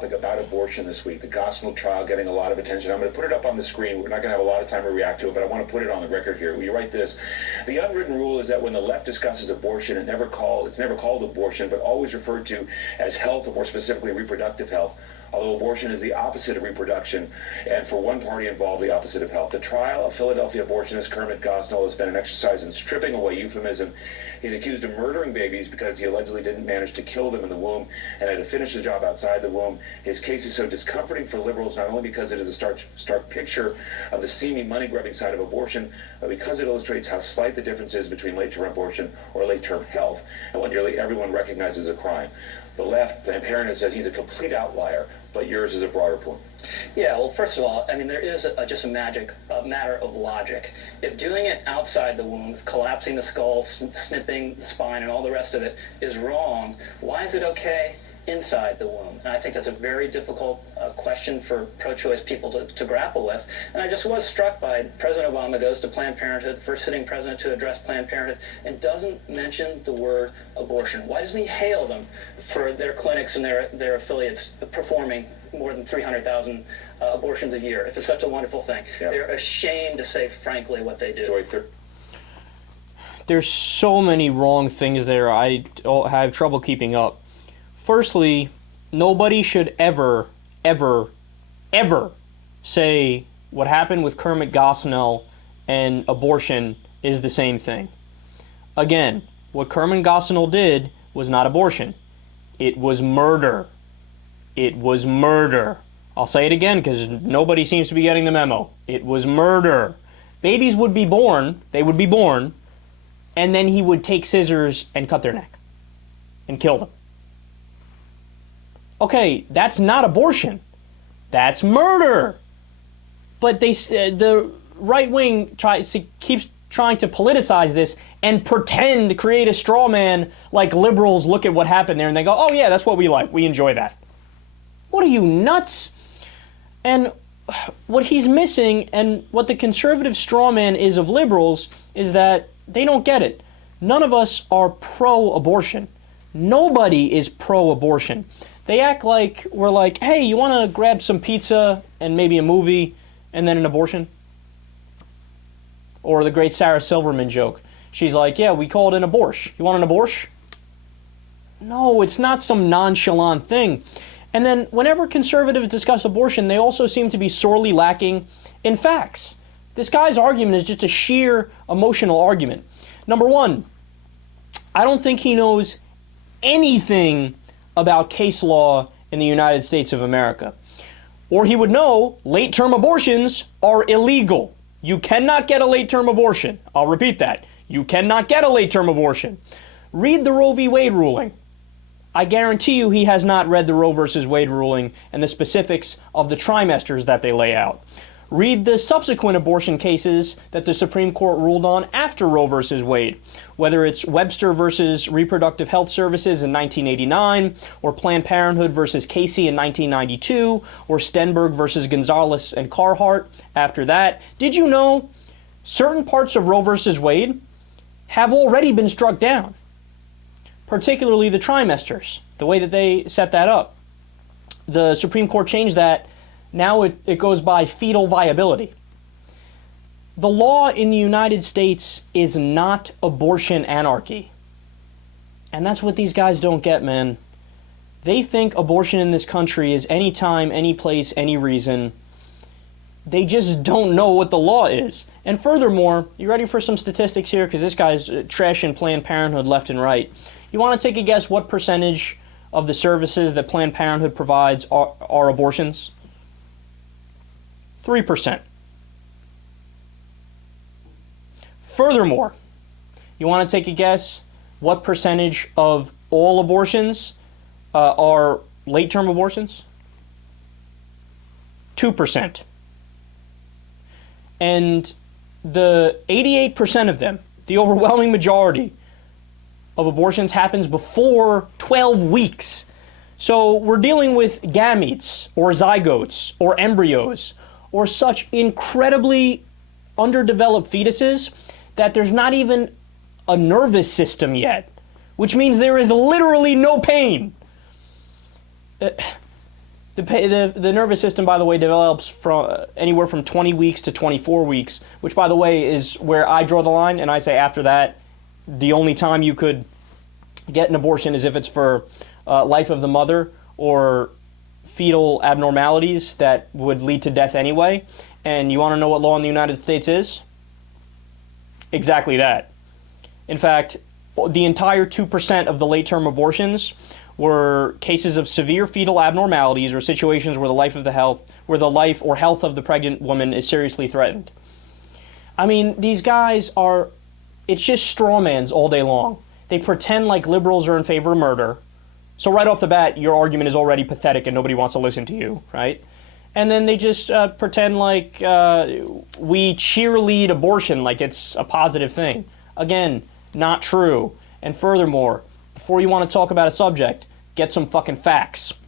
topic about abortion this week, the Gosnell trial getting a lot of attention. I'm going to put it up on the screen. We're not going to have a lot of time to react to it, but I want to put it on the record here. Will you write this? The unwritten rule is that when the left discusses abortion, it's never called abortion, but always referred to as health, or more specifically reproductive health. Although abortion is the opposite of reproduction, and for one party involved, the opposite of health. The trial of Philadelphia abortionist Kermit Gosnell has been an exercise in stripping away euphemism. He's accused of murdering babies because he allegedly didn't manage to kill them in the womb and had to finish the job outside the womb. His case is so discomforting for liberals, not only because it is a stark picture of the seeming money-grubbing side of abortion, but because it illustrates how slight the difference is between late-term abortion or late-term health and what nearly everyone recognizes as a crime. The left, Planned Parenthood, says he's a complete outlier, but yours is a broader point. Yeah, well, first of all, I mean, there is just a matter of logic. If doing it outside the womb, collapsing the skull, snipping the spine, and all the rest of it is wrong, why is it okay inside the womb? And I think that's a very difficult question for pro-choice people to grapple with. And I just was struck by President Obama goes to Planned Parenthood, first sitting president to address Planned Parenthood, and doesn't mention the word abortion. Why doesn't he hail them for their clinics and their affiliates performing more than 300,000 abortions a year? If it's such a wonderful thing. Yep. They're ashamed to say frankly what they do. Joy, there's so many wrong things there. I have trouble keeping up. Firstly, nobody should ever say what happened with Kermit Gosnell and abortion is the same thing. Again, what Kermit Gosnell did was not abortion. It was murder. It was murder. I'll say it again because nobody seems to be getting the memo. It was murder. Babies would be born, and then he would take scissors and cut their neck and kill them. Okay, that's not abortion. That's murder. But the right wing keeps trying to politicize this and pretend, create a straw man like liberals look at what happened there and they go, oh yeah, that's what we like. We enjoy that. What are you, nuts? And what he's missing and what the conservative straw man is of liberals is that they don't get it. None of us are pro-abortion. Nobody is pro-abortion. They act like we're like, hey, you want to grab some pizza and maybe a movie and then an abortion? Or the great Sarah Silverman joke. She's like, yeah, we call it an abortion. You want an abortion? No, it's not some nonchalant thing. And then whenever conservatives discuss abortion, they also seem to be sorely lacking in facts. This guy's argument is just a sheer emotional argument. Number one, I don't think he knows anything about case law in the United States of America. Or he would know late-term abortions are illegal. You cannot get a late-term abortion. I'll repeat that. You cannot get a late-term abortion. Read the Roe v. Wade ruling. I guarantee you he has not read the Roe versus Wade ruling and the specifics of the trimesters that they lay out. Read the subsequent abortion cases that the Supreme Court ruled on after Roe versus Wade, whether it's Webster versus Reproductive Health Services in 1989, or Planned Parenthood versus Casey in 1992, or Stenberg versus Gonzalez and Carhart after that. Did you know certain parts of Roe versus Wade have already been struck down? Particularly the trimesters, the way that they set that up. The Supreme Court changed that. Now it goes by fetal viability. The law in the United States is not abortion anarchy. And that's what these guys don't get, man. They think abortion in this country is any time, any place, any reason. They just don't know what the law is. And furthermore, you ready for some statistics here? Because this guy's trashing Planned Parenthood left and right. You want to take a guess what percentage of the services that Planned Parenthood provides are abortions? 3%. Furthermore, you want to take a guess what percentage of all abortions are late-term abortions? 2%. And the 88% of them, the overwhelming majority of abortions, happens before 12 weeks. So we're dealing with gametes or zygotes or embryos or such incredibly underdeveloped fetuses that there's not even a nervous system yet, which means there is literally no pain. The nervous system, by the way, develops from anywhere from 20 weeks to 24 weeks, which, by the way, is where I draw the line, and I say after that, the only time you could get an abortion is if it's for life of the mother or fetal abnormalities that would lead to death anyway. And you want to know what law in the United States is? Exactly that. In fact, the entire 2% of the late-term abortions were cases of severe fetal abnormalities or situations where the life or health of the pregnant woman is seriously threatened. I mean, these guys are, it's just straw mans all day long. They pretend like liberals are in favor of murder. So right off the bat, your argument is already pathetic and nobody wants to listen to you, right? And then they just pretend like we cheerlead abortion like it's a positive thing. Again, not true. And furthermore, before you want to talk about a subject, get some fucking facts.